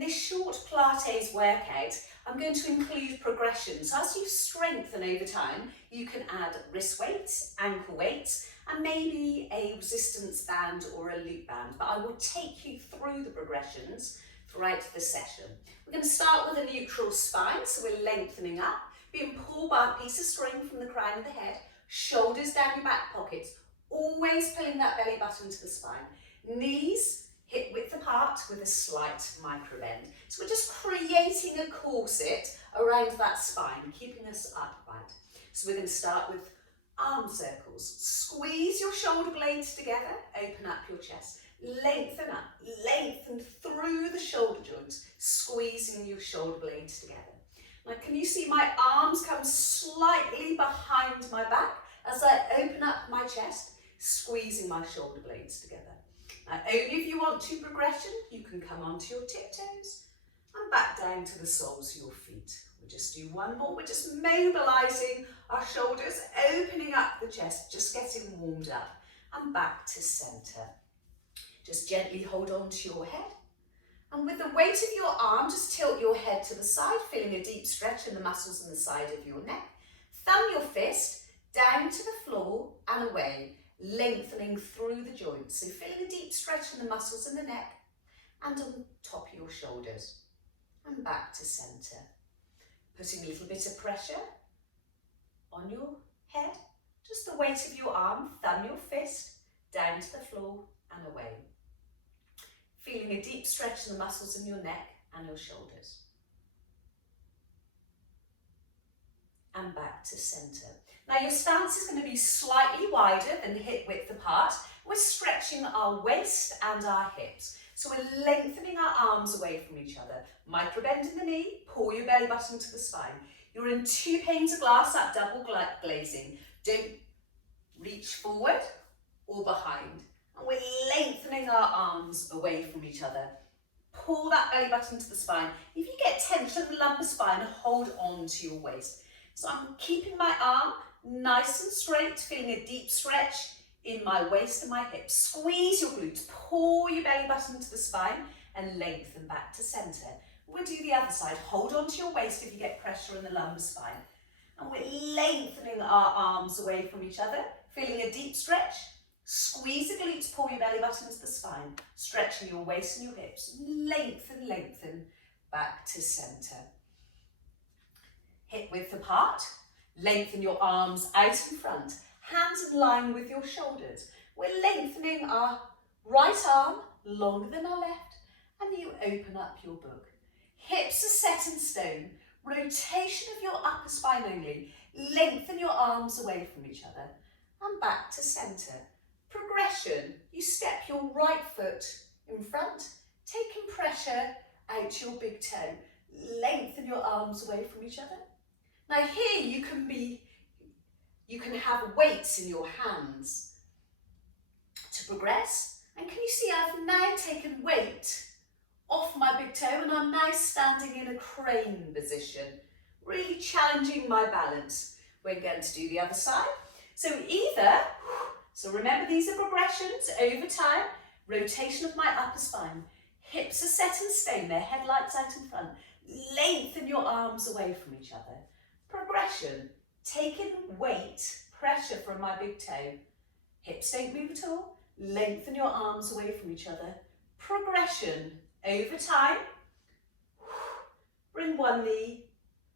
this short Pilates workout, I'm going to include progressions. As you strengthen over time, you can add wrist weights, ankle weights, and maybe a resistance band or a loop band. But I will take you through the progressions throughout the session. We're going to start with a neutral spine, so we're lengthening up, being pulled by a piece of string from the crown of the head, shoulders down your back pockets, always pulling that belly button to the spine. Knees hip width apart with a slight micro bend. So we're just creating a corset around that spine, keeping us upright. So we're going to start with arm circles. Squeeze your shoulder blades together, open up your chest, lengthen up, lengthen through the shoulder joints, squeezing your shoulder blades together. Now can you see my arms come slightly behind my back as I open up my chest, squeezing my shoulder blades together. Now, only if you want to progression, you can come onto your tiptoes and back down to the soles of your feet. We'll just do one more. We're just mobilising our shoulders, opening up the chest, just getting warmed up and back to centre. Just gently hold on to your head. And with the weight of your arm, just tilt your head to the side, feeling a deep stretch in the muscles on the side of your neck. Thumb your fist down to the floor and away, lengthening through the joints. So feeling a deep stretch in the muscles in the neck and on top of your shoulders. And back to centre. Putting a little bit of pressure on your head. Just the weight of your arm, thumb your fist down to the floor and away. Feeling a deep stretch in the muscles in your neck and your shoulders. And back to centre. Now your stance is going to be slightly wider than hip width apart. We're stretching our waist and our hips. So we're lengthening our arms away from each other. Micro bend in the knee, pull your belly button to the spine. You're in 2 panes of glass, that double glazing. Don't reach forward or behind. And we're lengthening our arms away from each other. Pull that belly button to the spine. If you get tension in the lumbar spine, hold on to your waist. So I'm keeping my arm nice and straight, feeling a deep stretch in my waist and my hips. Squeeze your glutes, pull your belly button to the spine and lengthen back to centre. We'll do the other side. Hold on to your waist if you get pressure in the lumbar spine. And we're lengthening our arms away from each other, feeling a deep stretch. Squeeze the glutes, pull your belly button to the spine, stretching your waist and your hips. Lengthen, lengthen, back to centre. Hip width apart. Lengthen your arms out in front, hands in line with your shoulders. We're lengthening our right arm longer than our left, and you open up your book. Hips are set in stone. Rotation of your upper spine only. Lengthen your arms away from each other and back to centre. Progression. You step your right foot in front, taking pressure out your big toe. Lengthen your arms away from each other. Now here you can have weights in your hands to progress. And can you see I've now taken weight off my big toe and I'm now standing in a crane position, really challenging my balance. We're going to do the other side. So remember these are progressions over time, rotation of my upper spine. Hips are set in stone, their headlights out in front. Lengthen your arms away from each other. Progression, taking weight, pressure from my big toe. Hips don't move at all. Lengthen your arms away from each other. Progression, over time. Bring one knee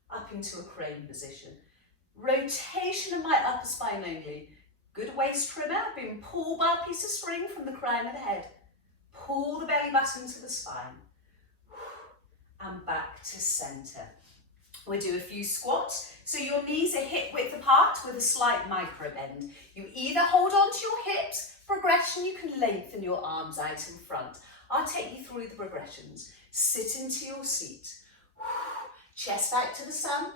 up into a crane position. Rotation of my upper spine only. Good waist trimmer, being pulled by a piece of string from the crown of the head. Pull the belly button to the spine. And back to centre. We'll do a few squats. So your knees are hip width apart with a slight micro bend. You either hold on to your hips, progression, you can lengthen your arms out in front. I'll take you through the progressions. Sit into your seat. Chest out to the sun.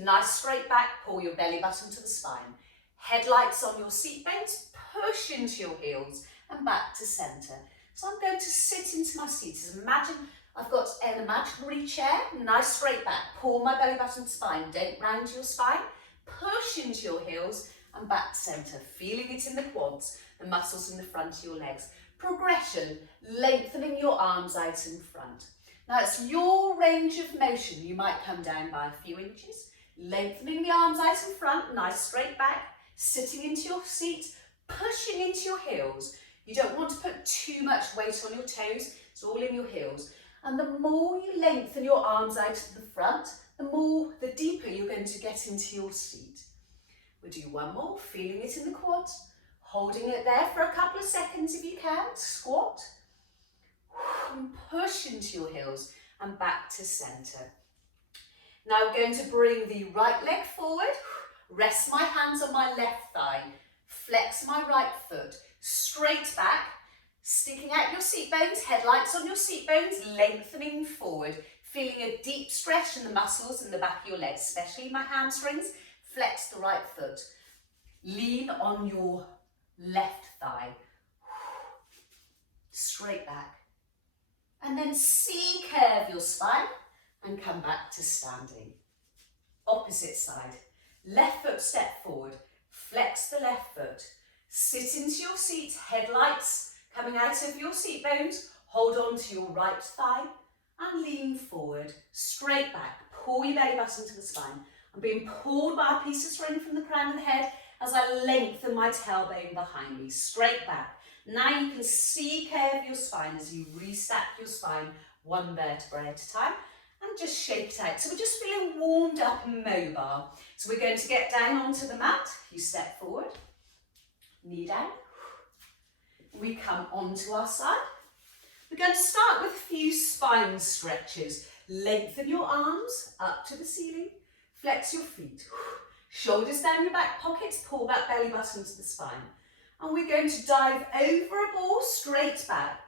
Nice straight back, pull your belly button to the spine. Headlights on your seat bones, push into your heels and back to centre. So I'm going to sit into my seat. So imagine I've got an imaginary chair, nice straight back, pull my belly button to spine, don't round your spine, push into your heels and back to centre, feeling it in the quads, the muscles in the front of your legs. Progression, lengthening your arms out in front. Now it's your range of motion. You might come down by a few inches, lengthening the arms out in front, nice straight back, sitting into your seat, pushing into your heels. You don't want to put too much weight on your toes, it's all in your heels. And the more you lengthen your arms out to the front, the deeper you're going to get into your seat. We'll do one more, feeling it in the quads, holding it there for a couple of seconds if you can, squat, and push into your heels and back to centre. Now we're going to bring the right leg forward, rest my hands on my left thigh, flex my right foot, straight back, sticking out your seat bones, headlights on your seat bones, lengthening forward, feeling a deep stretch in the muscles in the back of your legs, especially my hamstrings. Flex the right foot, lean on your left thigh, straight back, and then C-curve your spine and come back to standing. Opposite side, left foot step forward, flex the left foot, sit into your seat, headlights coming out of your seat bones, hold on to your right thigh and lean forward, straight back, pull your belly button to the spine. I'm being pulled by a piece of string from the crown of the head as I lengthen my tailbone behind me, straight back. Now you can C-curve your spine as you restack your spine one vertebrae at a time and just shake it out. So we're just feeling warmed up and mobile. So we're going to get down onto the mat. You step forward, knee down. We come onto our side. We're going to start with a few spine stretches. Lengthen your arms up to the ceiling. Flex your feet, shoulders down your back pockets, pull that belly button to the spine. And we're going to dive over a ball straight back.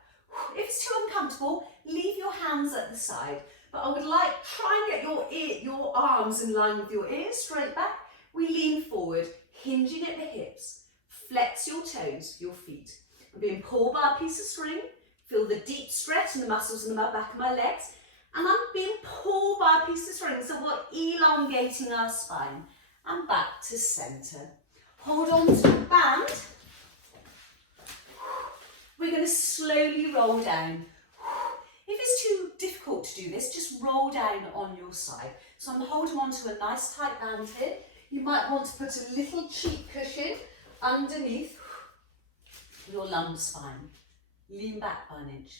If it's too uncomfortable, leave your hands at the side. But I would like, try and get your arms in line with your ears, straight back. We lean forward, hinging at the hips. Flex your toes, your feet. I'm being pulled by a piece of string. Feel the deep stretch in the muscles in the back of my legs. And I'm being pulled by a piece of string, so we're elongating our spine. And back to centre. Hold on to the band. We're going to slowly roll down. If it's too difficult to do this, just roll down on your side. So I'm holding on to a nice tight band here. You might want to put a little cheek cushion underneath your lumbar spine. Lean back by an inch.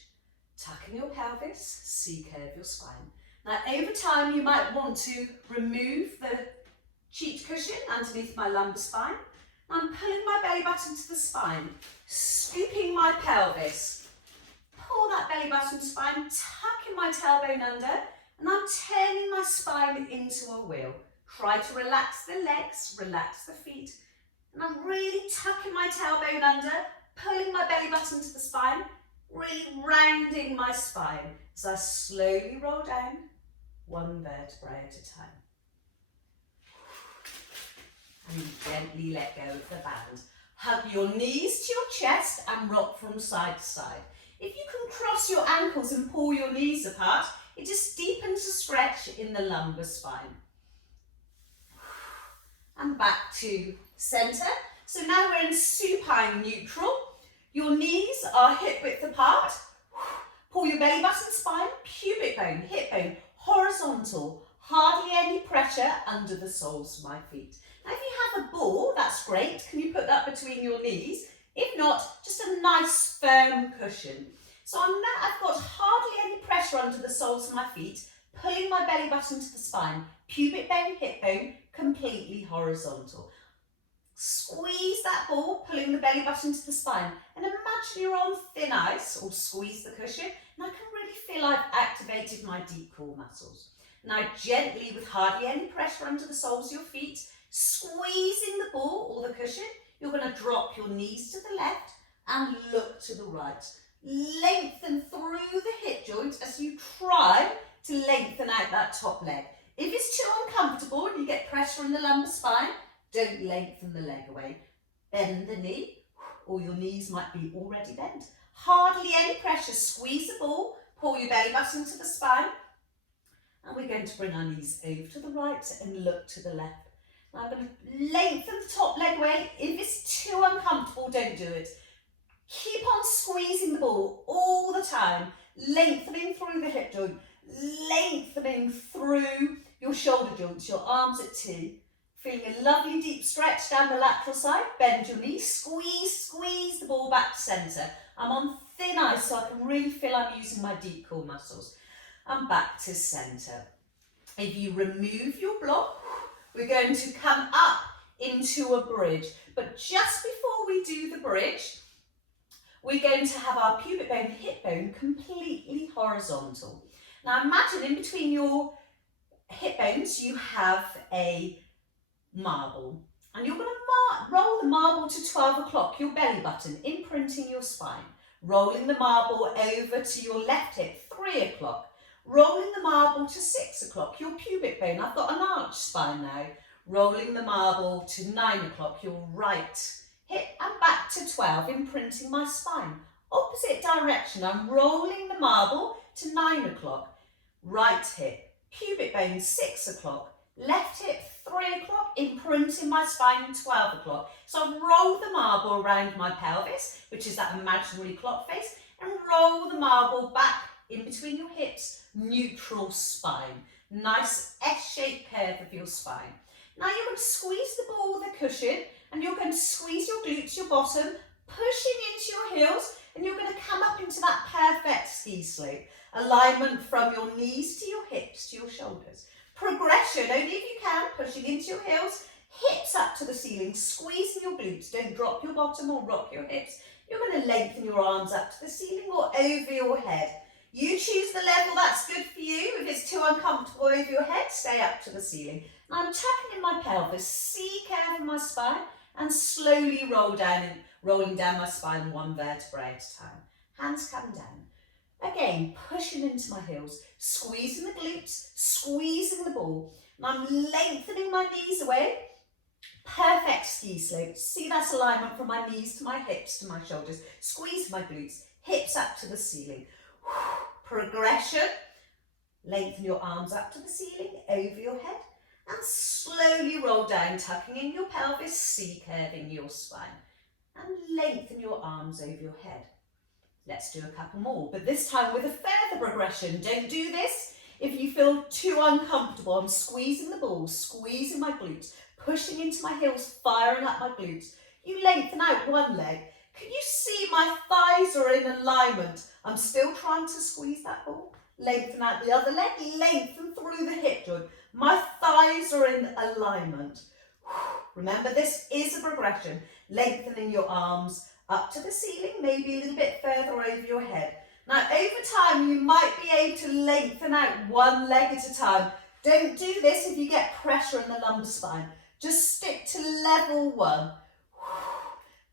Tucking your pelvis, C-curve your spine. Now over time you might want to remove the cheek cushion underneath my lumbar spine. I'm pulling my belly button to the spine, scooping my pelvis. Pull that belly button to spine, tucking my tailbone under, and I'm turning my spine into a wheel. Try to relax the legs, relax the feet, and I'm really tucking my tailbone under, pulling my belly button to the spine, really rounding my spine as I slowly roll down, one vertebrae at a time. And gently let go of the band. Hug your knees to your chest and rock from side to side. If you can cross your ankles and pull your knees apart, it just deepens the stretch in the lumbar spine. And back to centre. So now we're in supine neutral. Your knees are hip width apart. Pull your belly button, spine, pubic bone, hip bone, horizontal. Hardly any pressure under the soles of my feet. Now if you have a ball, that's great. Can you put that between your knees? If not, just a nice firm cushion. So I've got hardly any pressure under the soles of my feet, pulling my belly button to the spine, pubic bone, hip bone, completely horizontal. Squeeze that ball, pulling the belly button to the spine, and imagine you're on thin ice, or squeeze the cushion, and I can really feel I've activated my deep core muscles. Now gently, with hardly any pressure under the soles of your feet, squeezing the ball or the cushion, you're going to drop your knees to the left and look to the right. Lengthen through the hip joint as you try to lengthen out that top leg. If it's too uncomfortable and you get pressure in the lumbar spine, don't lengthen the leg away. Bend the knee, or your knees might be already bent. Hardly any pressure, squeeze the ball, pull your belly button to the spine, and we're going to bring our knees over to the right and look to the left. Now I'm going to lengthen the top leg away. If it's too uncomfortable, don't do it. Keep on squeezing the ball all the time. lengthening through the hip joint, lengthening through your shoulder joints, your arms at T. Feeling a lovely deep stretch down the lateral side. Bend your knees, squeeze the ball back to centre. I'm on thin ice, so I can really feel I'm using my deep core muscles. And back to centre. If you remove your block, we're going to come up into a bridge. But just before we do the bridge, we're going to have our pubic bone, hip bone completely horizontal. Now imagine in between your hip bones you have a marble, and you're going to roll the marble to 12 o'clock, your belly button, imprinting your spine. Rolling the marble over to your left hip, 3 o'clock. Rolling the marble to 6 o'clock, your pubic bone. I've got an arch spine now. Rolling the marble to 9 o'clock, your right hip, and back to 12, imprinting my spine. Opposite direction, I'm rolling the marble to 9 o'clock. Right hip, pubic bone, 6 o'clock. Left hip, 3 o'clock, imprinting my spine, 12 o'clock. So I've rolled the marble around my pelvis, which is that imaginary clock face, and roll the marble back in between your hips, neutral spine. Nice S-shaped curve of your spine. Now you're going to squeeze the ball with a cushion, and you're going to squeeze your glutes, your bottom, pushing into your heels, and you're going to come up into that perfect ski slope. Alignment from your knees to your hips to your shoulders. Progression, only if you can, pushing into your heels, hips up to the ceiling, squeezing your glutes. Don't drop your bottom or rock your hips. You're going to lengthen your arms up to the ceiling or over your head. You choose the level that's good for you. If it's too uncomfortable over your head, stay up to the ceiling. Now I'm tucking in my pelvis, C curve in my spine, and slowly rolling down my spine one vertebrae at a time. Hands come down. Again, pushing into my heels, squeezing the glutes, squeezing the ball. And I'm lengthening my knees away. Perfect ski slope. See that alignment from my knees to my hips to my shoulders. Squeeze my glutes, hips up to the ceiling. Progression. Lengthen your arms up to the ceiling, over your head. And slowly roll down, tucking in your pelvis, C curving your spine. And lengthen your arms over your head. Let's do a couple more, but this time with a further progression. Don't do this if you feel too uncomfortable. I'm squeezing the balls, squeezing my glutes, pushing into my heels, firing up my glutes. You lengthen out one leg. Can you see my thighs are in alignment? I'm still trying to squeeze that ball. Lengthen out the other leg, lengthen through the hip joint. My thighs are in alignment. Remember, this is a progression. Lengthening your arms up to the ceiling, maybe a little bit further over your head. Now, over time, you might be able to lengthen out one leg at a time. Don't do this if you get pressure in the lumbar spine. Just stick to level one.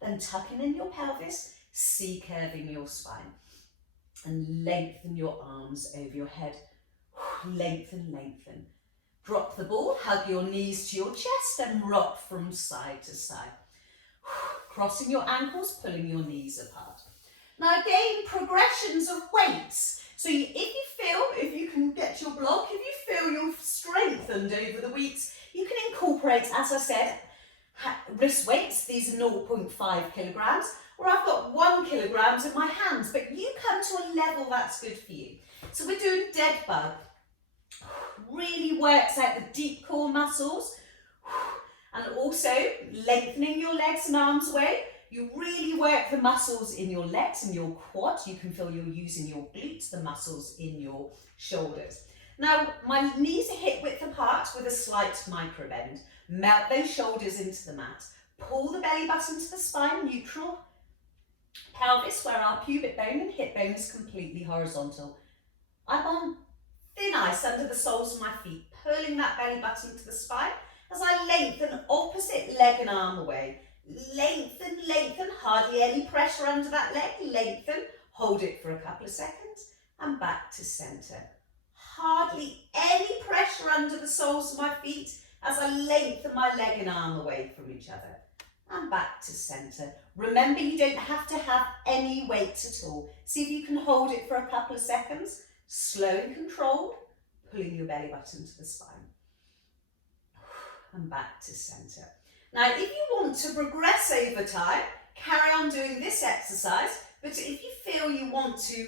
Then tucking in your pelvis, C curving your spine. And lengthen your arms over your head. Lengthen, lengthen. Drop the ball, hug your knees to your chest and rock from side to side. Crossing your ankles, pulling your knees apart. Now again, progressions of weights. So if you can get your block, if you feel you've strengthened over the weeks, you can incorporate, as I said, wrist weights. These are 0.5 kilograms, or I've got 1 kilogram in my hands, but you come to a level that's good for you. So we're doing dead bug. Really works out the deep core muscles. And also lengthening your legs and arms away. You really work the muscles in your legs and your quad. You can feel you're using your glutes, the muscles in your shoulders. Now, my knees are hip width apart with a slight micro bend. Melt those shoulders into the mat. Pull the belly button to the spine, neutral. Pelvis, where our pubic bone and hip bone is completely horizontal. I'm on thin ice under the soles of my feet, pulling that belly button to the spine. As I lengthen opposite leg and arm away. Lengthen, lengthen, hardly any pressure under that leg. Lengthen, hold it for a couple of seconds and back to centre. Hardly any pressure under the soles of my feet as I lengthen my leg and arm away from each other. And back to centre. Remember, you don't have to have any weight at all. See if you can hold it for a couple of seconds. Slow and controlled, pulling your belly button to the spine. And back to centre. Now, if you want to progress over time, carry on doing this exercise, but if you feel you want to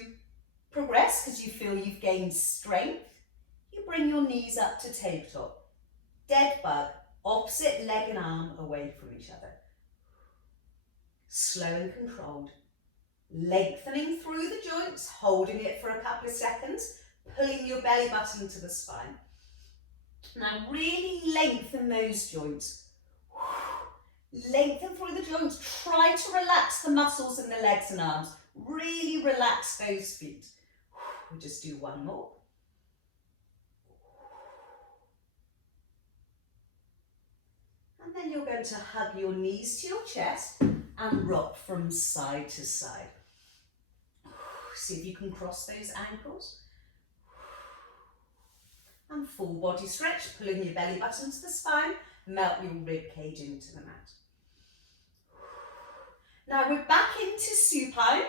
progress because you feel you've gained strength, you bring your knees up to tabletop. Dead bug, opposite leg and arm away from each other. Slow and controlled. Lengthening through the joints, holding it for a couple of seconds, pulling your belly button to the spine. Now really lengthen those joints. Lengthen through the joints. Try to relax the muscles in the legs and arms. Really relax those feet. We'll just do one more. And then you're going to hug your knees to your chest and rock from side to side. See if you can cross those ankles. And full body stretch, pulling your belly button to the spine, melt your rib cage into the mat. Now we're back into supine.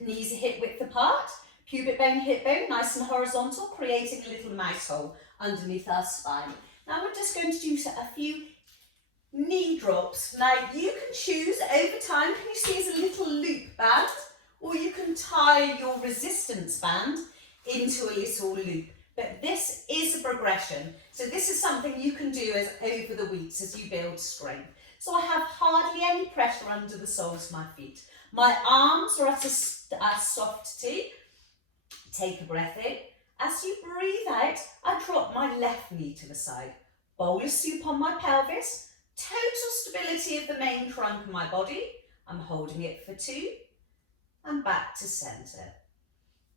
Knees are hip width apart, pubic bone, hip bone, nice and horizontal, creating a little mouse hole underneath our spine. Now we're just going to do a few knee drops. Now you can choose over time, can you see as a little loop band, or you can tie your resistance band into a little loop. But this is a progression. So this is something you can do over the weeks as you build strength. So I have hardly any pressure under the soles of my feet. My arms are at a soft T. Take a breath in. As you breathe out, I drop my left knee to the side. Bowl of soup on my pelvis. Total stability of the main trunk of my body. I'm holding it for 2. And back to centre.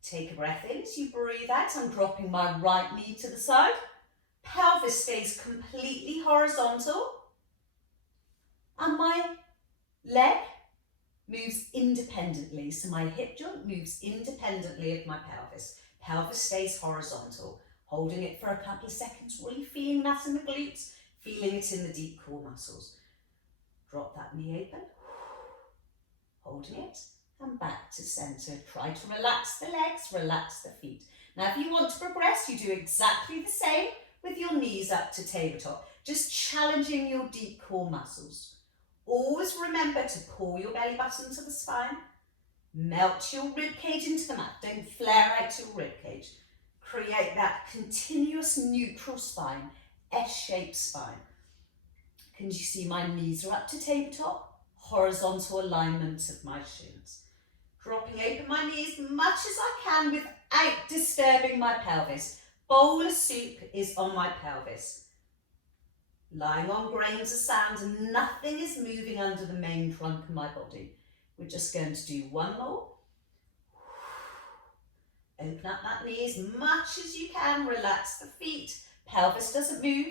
Take a breath in. As you breathe out, I'm dropping my right knee to the side. Pelvis stays completely horizontal. And my leg moves independently. So my hip joint moves independently of my pelvis. Pelvis stays horizontal. Holding it for a couple of seconds, really feeling that in the glutes, feeling it in the deep core muscles. Drop that knee open. Holding it. And back to centre. Try to relax the legs, relax the feet. Now if you want to progress, you do exactly the same with your knees up to tabletop, just challenging your deep core muscles. Always remember to pull your belly button to the spine, melt your rib cage into the mat, don't flare out your rib cage. Create that continuous neutral spine, S-shaped spine. Can you see my knees are up to tabletop? Horizontal alignment of my shins. Dropping open my knees as much as I can without disturbing my pelvis. Bowl of soup is on my pelvis. Lying on grains of sand and nothing is moving under the main trunk of my body. We're just going to do one more. Open up that knee as much as you can. Relax the feet. Pelvis doesn't move.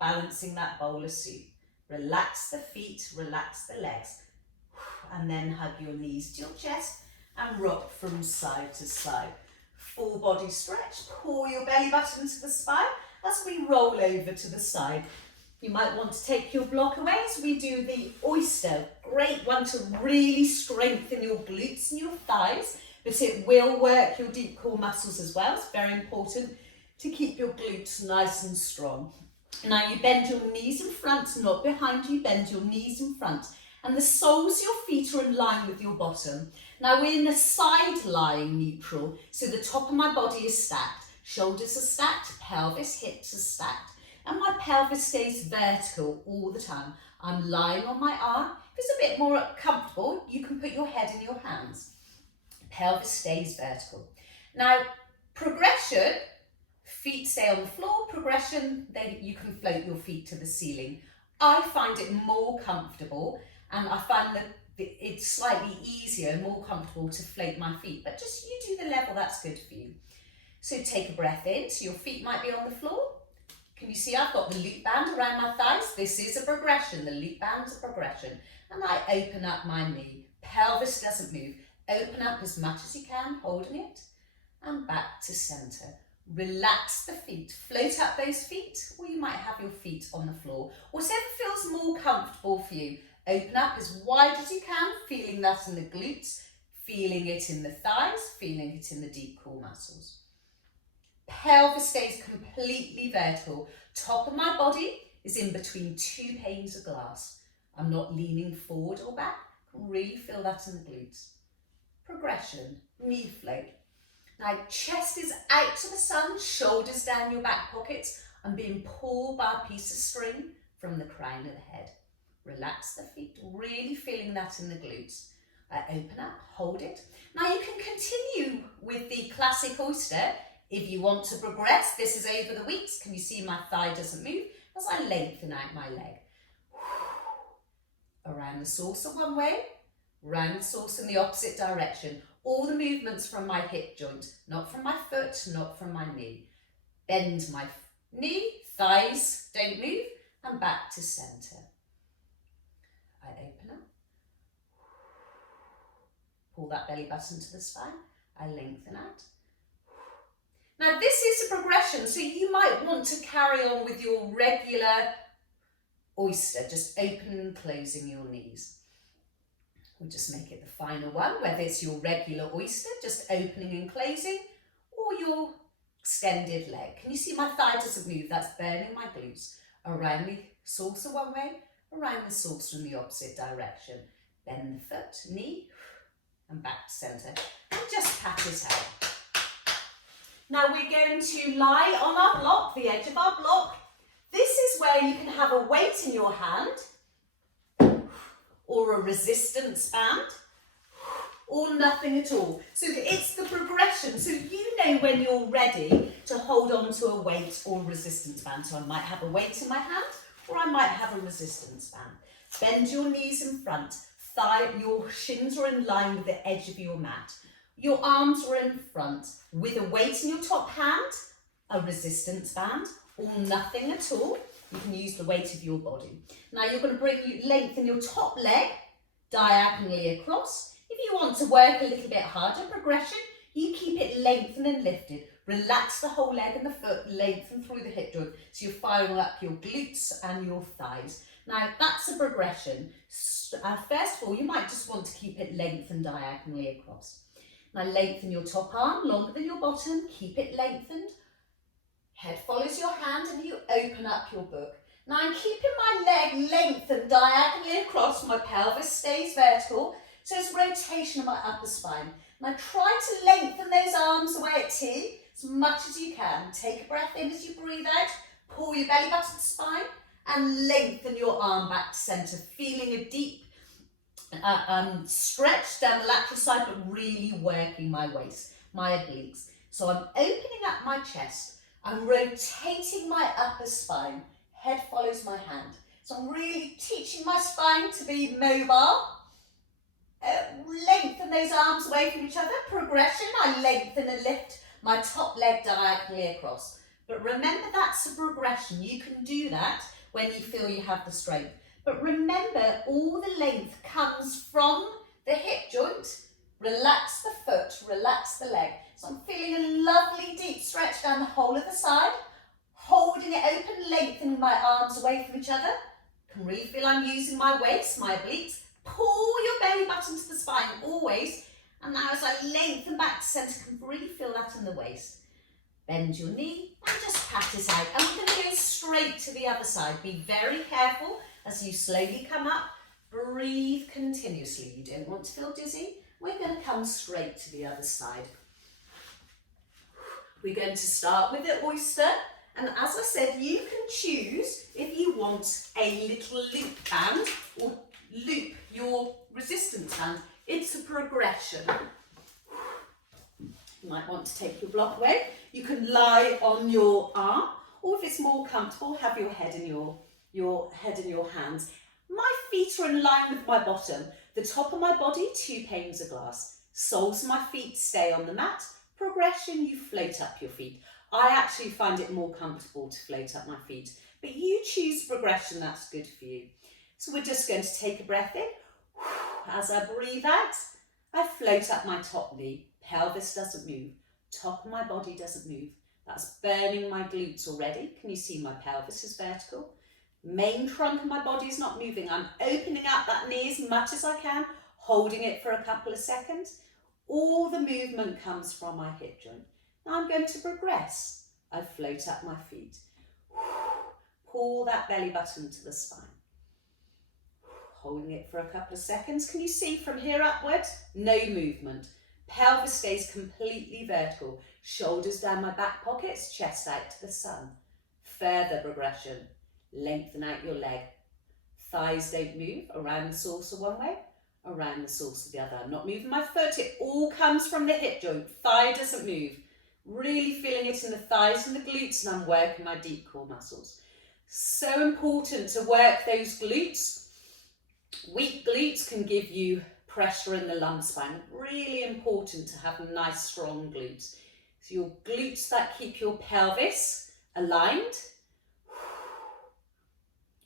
Balancing that bowl of soup. Relax the feet, relax the legs. And then hug your knees to your chest and rock from side to side. Full body stretch. Pull your belly button to the spine as we roll over to the side. You might want to take your block away as we do the oyster. Great one to really strengthen your glutes and your thighs, but it will work your deep core muscles as well. It's very important to keep your glutes nice and strong. Now you bend your knees in front, not behind you, bend your knees in front. And the soles of your feet are in line with your bottom. Now we're in a side lying neutral, so the top of my body is stacked. Shoulders are stacked, pelvis, hips are stacked. And my pelvis stays vertical all the time. I'm lying on my arm. If it's a bit more comfortable, you can put your head in your hands. Pelvis stays vertical. Now, progression, feet stay on the floor. Progression, then you can float your feet to the ceiling. I find it more comfortable, and I find that it's slightly easier, more comfortable to float my feet. But just you do the level that's good for you. So take a breath in. So your feet might be on the floor. Can you see I've got the loop band around my thighs? This is a progression. The loop band's a progression. And I open up my knee. Pelvis doesn't move. Open up as much as you can, holding it. And back to centre. Relax the feet. Float up those feet, or you might have your feet on the floor. Whatever feels more comfortable for you. Open up as wide as you can, feeling that in the glutes, feeling it in the thighs, feeling it in the deep core muscles. Pelvis stays completely vertical. Top of my body is in between 2 panes of glass. I'm not leaning forward or back. I can really feel that in the glutes. Progression, knee float. Now, chest is out to the sun, shoulders down your back pockets, and being pulled by a piece of string from the crown of the head. Relax the feet, really feeling that in the glutes. Open up, hold it. Now you can continue with the classic oyster. If you want to progress, this is over the weeks. Can you see my thigh doesn't move as I lengthen out my leg? Around the saucer one way, round the saucer in the opposite direction. All the movements from my hip joint, not from my foot, not from my knee. Bend my knee, thighs don't move, and back to centre. I open up. Pull that belly button to the spine. I lengthen out. Now this is a progression, so you might want to carry on with your regular oyster, just opening and closing your knees. We'll just make it the final one, whether it's your regular oyster, just opening and closing, or your extended leg. Can you see my thigh doesn't move? That's burning my glutes. Around the saucer one way, around the saucer in the opposite direction. Bend the foot, knee, and back to centre. And just pat it out. Now we're going to lie on our block, the edge of our block. This is where you can have a weight in your hand, or a resistance band, or nothing at all. So it's the progression. So you know when you're ready to hold on to a weight or resistance band. So I might have a weight in my hand, or I might have a resistance band. Bend your knees in front. Your shins are in line with the edge of your mat. Your arms are in front with a weight in your top hand, a resistance band, or nothing at all. You can use the weight of your body. Now you're going to lengthen your top leg diagonally across. If you want to work a little bit harder progression, you keep it lengthened and lifted. Relax the whole leg and the foot, lengthen through the hip joint. So you're firing up your glutes and your thighs. Now that's a progression. First of all, you might just want to keep it lengthened diagonally across. Now lengthen your top arm, longer than your bottom, keep it lengthened. Head follows your hand and you open up your book. Now I'm keeping my leg lengthened diagonally across, my pelvis stays vertical, so it's rotation of my upper spine. Now try to lengthen those arms away at T as much as you can. Take a breath in as you breathe out, pull your belly button to spine and lengthen your arm back to centre, feeling a deep stretch down the lateral side, but really working my waist, my obliques. So I'm opening up my chest, I'm rotating my upper spine, head follows my hand. So I'm really teaching my spine to be mobile. Lengthen those arms away from each other. Progression, I lengthen and lift my top leg diagonally across. But remember that's a progression. You can do that when you feel you have the strength. But remember, all the length comes from the hip joint. Relax the foot, relax the leg. So I'm feeling a lovely deep stretch down the whole of the side, holding it open, lengthening my arms away from each other. Can really feel I'm using my waist, my obliques. Pull your belly button to the spine, always. And now as I lengthen back to centre, can really feel that in the waist. Bend your knee and just pat it out. And we're going to go straight to the other side. Be very careful as you slowly come up. Breathe continuously. You don't want to feel dizzy. We're going to come straight to the other side. We're going to start with the oyster. And as I said, you can choose if you want a little loop band or loop your resistance band. It's a progression. You might want to take your block away. You can lie on your arm, or if it's more comfortable, have your head in your head in your hands. My feet are in line with my bottom. The top of my body, 2 panes of glass. Soles of my feet stay on the mat. Progression, you float up your feet. I actually find it more comfortable to float up my feet, but you choose progression, that's good for you. So we're just going to take a breath in. As I breathe out, I float up my top knee. Pelvis doesn't move. Top of my body doesn't move. That's burning my glutes already. Can you see my pelvis is vertical? Main trunk of my body is not moving. I'm opening up that knee as much as I can, holding it for a couple of seconds. All the movement comes from my hip joint. Now I'm going to progress. I float up my feet. Pull that belly button to the spine. Holding it for a couple of seconds. Can you see from here upwards? No movement. Pelvis stays completely vertical. Shoulders down my back pockets, chest out to the sun. Further progression. Lengthen out your leg. Thighs don't move. Around the saucer one way, around the saucer the other. I'm not moving my foot. It all comes from the hip joint. Thigh doesn't move. Really feeling it in the thighs and the glutes, and I'm working my deep core muscles. So important to work those glutes. Weak glutes can give you pressure in the lumbar spine. Really important to have nice, strong glutes. So your glutes that keep your pelvis aligned.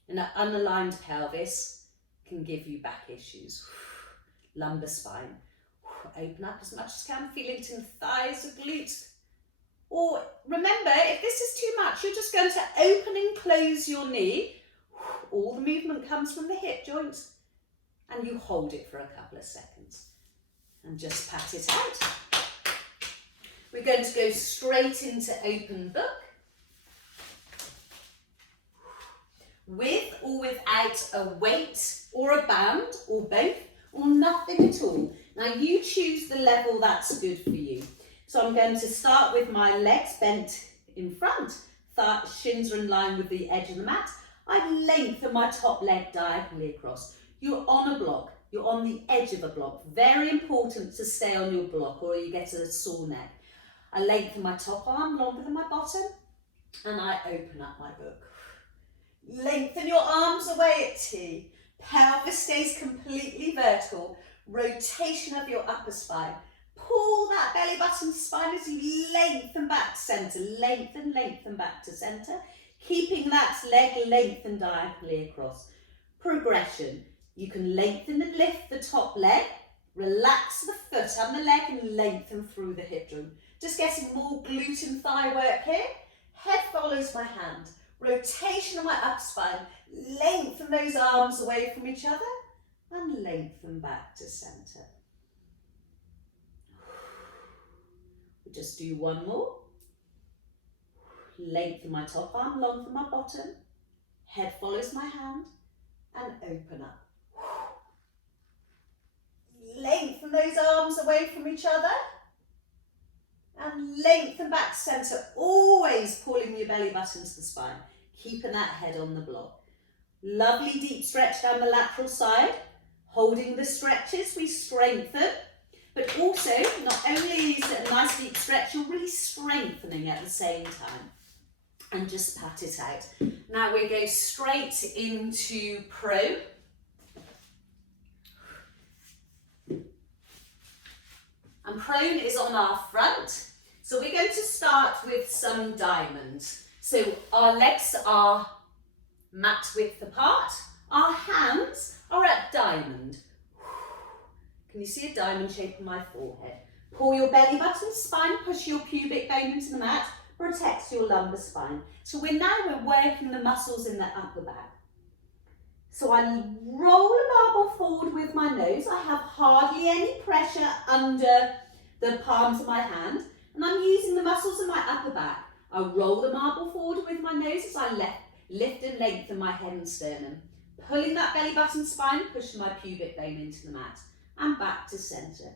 And an unaligned pelvis can give you back issues. Lumbar spine. Open up as much as you can, feeling it in the thighs or glutes. Or remember, if this is too much, you're just going to open and close your knee. All the movement comes from the hip joints. And you hold it for a couple of seconds. And just pat it out. We're going to go straight into open book. With or without a weight or a band or both or nothing at all. Now you choose the level that's good for you. So I'm going to start with my legs bent in front. Shins are in line with the edge of the mat. I lengthen my top leg diagonally across. You're on a block. You're on the edge of a block. Very important to stay on your block or you get a sore neck. I lengthen my top arm longer than my bottom and I open up my book. Lengthen your arms away at T. Pelvis stays completely vertical. Rotation of your upper spine. Pull that belly button spine as you lengthen back to centre. Lengthen, lengthen back to centre. Keeping that leg lengthened diagonally across. Progression. You can lengthen and lift the top leg. Relax the foot and the leg and lengthen through the hip joint. Just getting more glute and thigh work here. Head follows my hand. Rotation of my upper spine. Lengthen those arms away from each other and lengthen back to centre. We'll just do one more. Lengthen my top arm, longer than my bottom. Head follows my hand and open up. Lengthen those arms away from each other and lengthen back to centre, always pulling your belly button to the spine, keeping that head on the block. Lovely deep stretch down the lateral side. Holding the stretches, we strengthen, but also not only is it a nice deep stretch, you're really strengthening at the same time. And just pat it out. Now we go straight into prone. And prone is on our front. So we're going to start with some diamonds. So our legs are mat width apart. Our hands are at diamond. Can you see a diamond shape in my forehead? Pull your belly button, spine, push your pubic bone into the mat, protects your lumbar spine. So we're working the muscles in the upper back. So I roll a marble forward with my nose. I have hardly any pressure under the palms of my hand, and I'm using the muscles in my upper back. I roll the marble forward with my nose as I lift and lengthen my head and sternum. Pulling that belly button spine, pushing my pubic bone into the mat, and back to centre.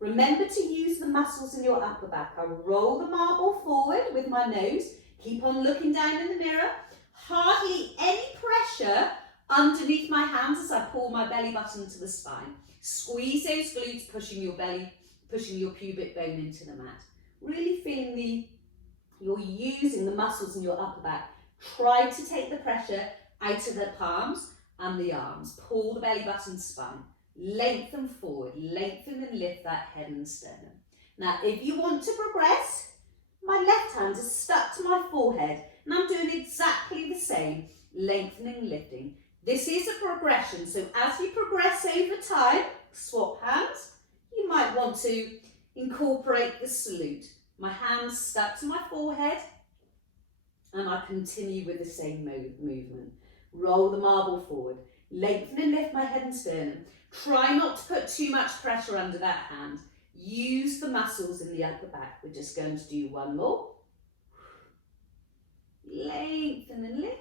Remember to use the muscles in your upper back. I roll the marble forward with my nose. Keep on looking down in the mirror. Hardly any pressure underneath my hands as I pull my belly button to the spine. Squeeze those glutes, pushing your pubic bone into the mat. Really feeling you're using the muscles in your upper back. Try to take the pressure out of the palms and the arms. Pull the belly button spine. Lengthen forward, lengthen and lift that head and sternum. Now, if you want to progress, my left hand is stuck to my forehead and I'm doing exactly the same, lengthening, lifting. This is a progression, so as you progress over time, swap hands, you might want to incorporate the salute. My hands stuck to my forehead and I continue with the same movement. Roll the marble forward, lengthen and lift my head and sternum. Try not to put too much pressure under that hand. Use the muscles in the upper back. We're just going to do one more. Lengthen and lift.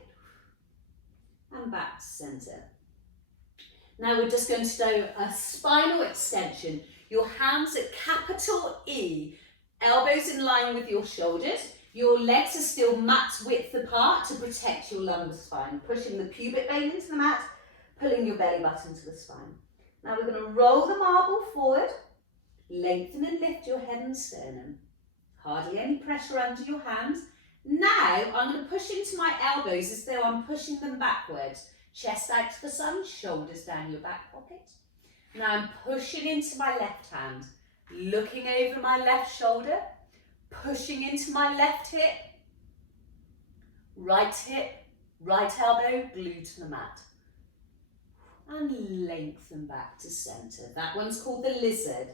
And back to centre. Now we're just going to do a spinal extension. Your hands at capital E, elbows in line with your shoulders. Your legs are still mat width apart to protect your lumbar spine. Pushing the pubic bone into the mat, pulling your belly button to the spine. Now we're going to roll the marble forward, lengthen and lift your head and sternum. Hardly any pressure under your hands. Now I'm going to push into my elbows as though I'm pushing them backwards. Chest out to the sun, shoulders down your back pocket. Now I'm pushing into my left hand, looking over my left shoulder, pushing into my left hip, right elbow, glued to the mat. And lengthen back to centre. That one's called the lizard.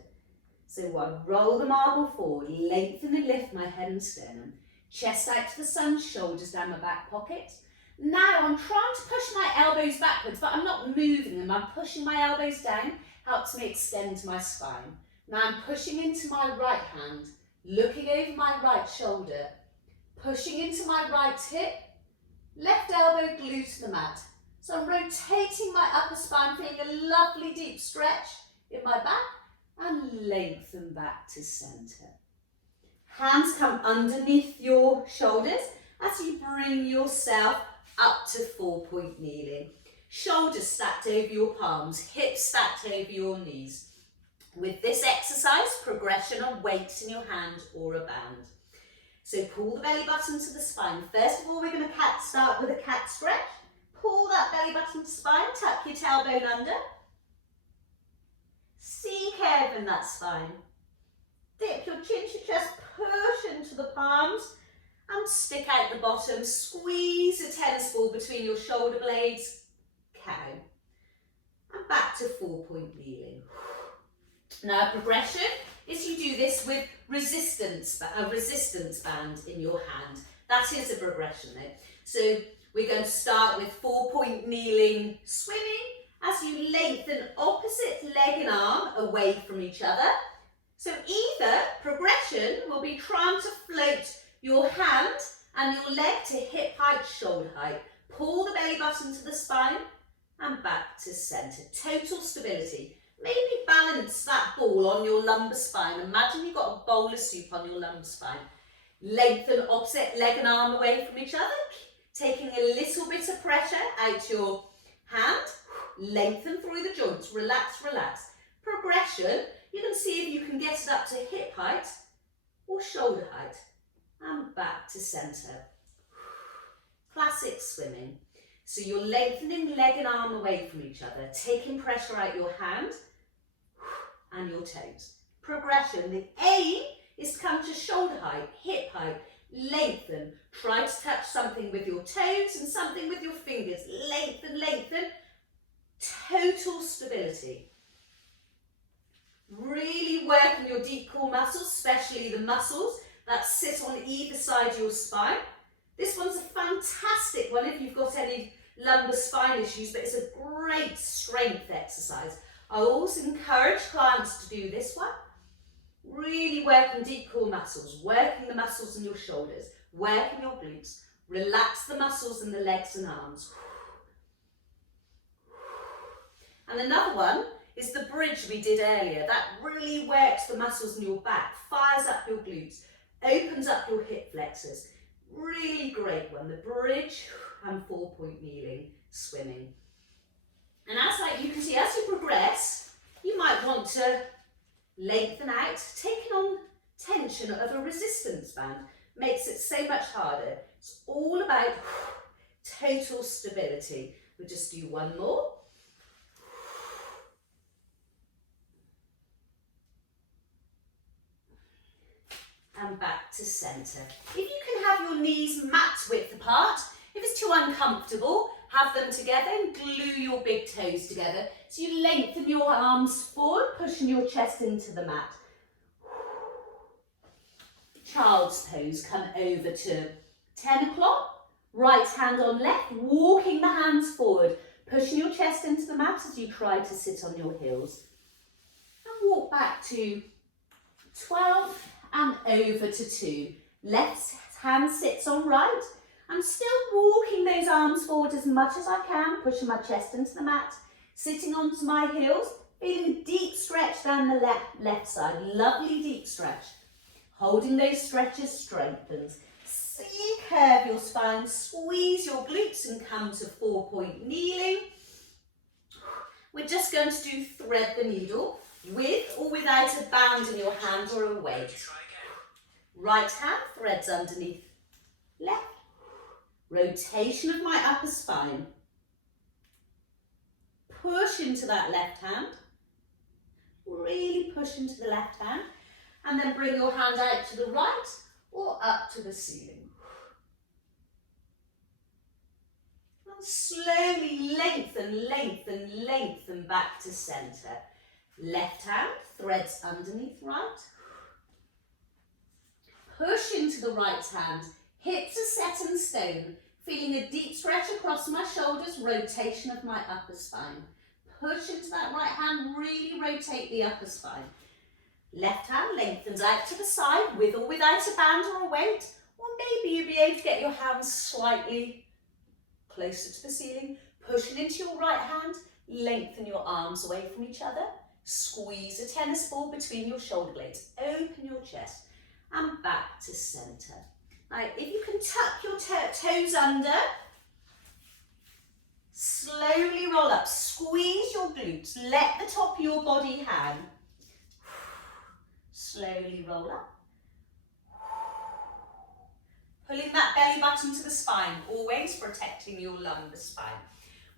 So I roll the marble forward, lengthen and lift my head and sternum. Chest out to the sun, shoulders down my back pocket. Now I'm trying to push my elbows backwards, but I'm not moving them. I'm pushing my elbows down, helps me extend my spine. Now I'm pushing into my right hand, looking over my right shoulder, pushing into my right hip, left elbow glued to the mat. So I'm rotating my upper spine, feeling a lovely deep stretch in my back, and lengthen back to centre. Hands come underneath your shoulders as you bring yourself up to 4-point kneeling. Shoulders stacked over your palms, hips stacked over your knees. With this exercise, progression on weights in your hand or a band. So pull the belly button to the spine. First of all, we're going to start with a cat stretch. Pull that belly button to spine, tuck your tailbone under. See curve in that spine. Dip your chin to chest, push into the palms and stick out the bottom. Squeeze a tennis ball between your shoulder blades. Cow. And back to 4-point kneeling. Now progression is you do this with a resistance band in your hand. That is a progression there. So we're going to start with 4-point kneeling swimming as you lengthen opposite leg and arm away from each other. So either progression will be trying to float your hand and your leg to hip height, shoulder height. Pull the belly button to the spine and back to centre. Total stability. Maybe balance that ball on your lumbar spine. Imagine you've got a bowl of soup on your lumbar spine. Lengthen opposite leg and arm away from each other. Taking a little bit of pressure out your hand. Lengthen through the joints. Relax, relax. Progression. You can see if you can get it up to hip height or shoulder height. And back to centre. Classic swimming. So you're lengthening leg and arm away from each other, taking pressure out your hand and your toes. Progression. The aim is to come to shoulder height, hip height, lengthen. Try to touch something with your toes and something with your fingers. Lengthen, lengthen. Total stability. Really working your deep core muscles, especially the muscles that sit on either side of your spine. This one's a fantastic one if you've got any lumbar spine issues, but it's a great strength exercise. I always encourage clients to do this one. Really working deep core muscles, working the muscles in your shoulders, working your glutes. Relax the muscles in the legs and arms. And another one is the bridge we did earlier. That really works the muscles in your back, fires up your glutes, opens up your hip flexors. Really great one, the bridge and 4-point kneeling swimming. And as you can see, as you progress, you might want to lengthen out, taking on tension of a resistance band. Makes it so much harder. It's all about total stability. We'll just do one more. And back to centre. If you can have your knees mat width apart, if it's too uncomfortable, have them together and glue your big toes together. So you lengthen your arms forward, pushing your chest into the mat. Child's pose, come over to 10 o'clock, right hand on left, walking the hands forward, pushing your chest into the mat as you try to sit on your heels. And walk back to 12 and over to 2. Left hand sits on right. I'm still walking those arms forward as much as I can, pushing my chest into the mat, Sitting onto my heels, feeling a deep stretch down the left side. Lovely deep stretch. Holding those stretches strengthens. C-curve your spine, squeeze your glutes and come to 4-point kneeling. We're just going to do thread the needle with or without a band in your hand or a weight. Right hand threads underneath left. Rotation of my upper spine. Push into that left hand. Really push into the left hand. And then bring your hand out to the right or up to the ceiling. And slowly lengthen, lengthen, lengthen back to centre. Left hand threads underneath right. Push into the right hand. Hips are set in stone. Feeling a deep stretch across my shoulders, rotation of my upper spine. Push into that right hand, really rotate the upper spine. Left hand lengthens out to the side with or without a band or a weight. Or maybe you'll be able to get your hands slightly closer to the ceiling. Pushing into your right hand, lengthen your arms away from each other. Squeeze a tennis ball between your shoulder blades. Open your chest and back to centre. Now, if you can tuck your toes under, slowly roll up, squeeze your glutes, let the top of your body hang. Slowly roll up. Pulling that belly button to the spine, always protecting your lumbar spine.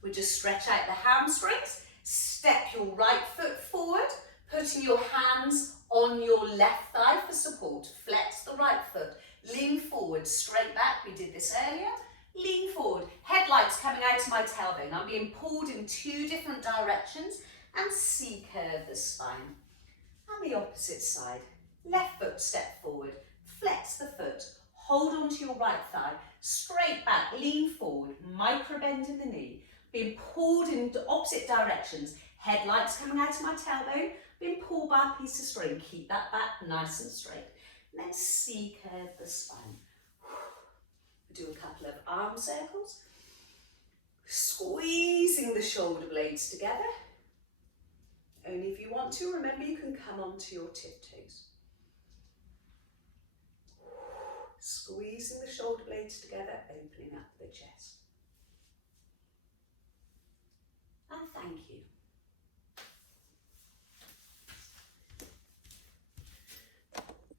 We just stretch out the hamstrings, step your right foot forward, putting your hands on your left thigh for support. Flex the right foot, lean forward, straight back. We did this earlier. Lean forward, headlights coming out of my tailbone. I'm being pulled in 2 different directions and C-curve the spine. And the opposite side, left foot step forward, flex the foot, hold on to your right thigh, straight back, lean forward, micro bend in the knee, being pulled in opposite directions, headlights coming out of my tailbone, being pulled by a piece of string, keep that back nice and straight. And then C-curve the spine. Do a couple of arm circles, squeezing the shoulder blades together. Only if you want to, remember you can come onto your tiptoes. Squeezing the shoulder blades together, opening up the chest. And thank you.